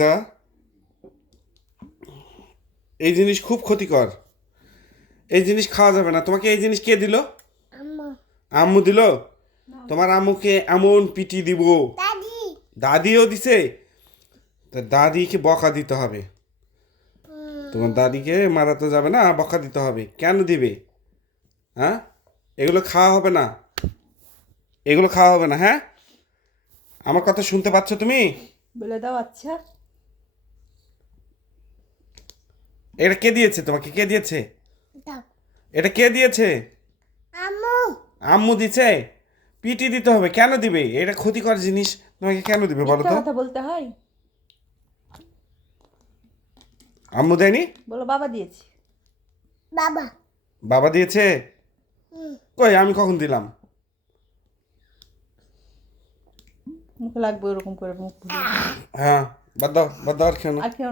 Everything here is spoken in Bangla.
যা, এই জিনিস খুব ক্ষতিকর। এই জিনিস খাওয়া যাবে না। তোমাকে এই জিনিস কে দিল? আম্মু দিল। তোমার আম্মুকে এমন পিটি দিব। দাদিও দিছে। তা দাদিকে বকা দিতে হবে। তোমার দাদিকে মারা তো যাবে না, বকা দিতে হবে। কেন দিবে? হ্যাঁ, এগুলো খাওয়া হবে না। এগুলো খাওয়া হবে না। হ্যাঁ, আমার কথা শুনতে পাচ্ছ তুমি? বলে দাও। আচ্ছা, এটা কে দিয়েছে তোমাকে? কে দিয়েছে? এটা কে দিয়েছে? আম্মু দিছে। পিটি দিতে হবে। কেন দিবে? এটা ক্ষতিকর জিনিস তোমাকে কেন দিবে বলো মিথ্যা তো? কথা বলতে হয়? আম্মু দেয়নি? বলো বাবা দিয়েছে। বাবা দিয়েছে? কই, আমি কখন দিলাম? মুখে লাগবে ওরকম করে মুখ ফুলিয়ে। হ্যাঁ, বাদ দাও, বাদ দাও, আর খেও না। আর কেউ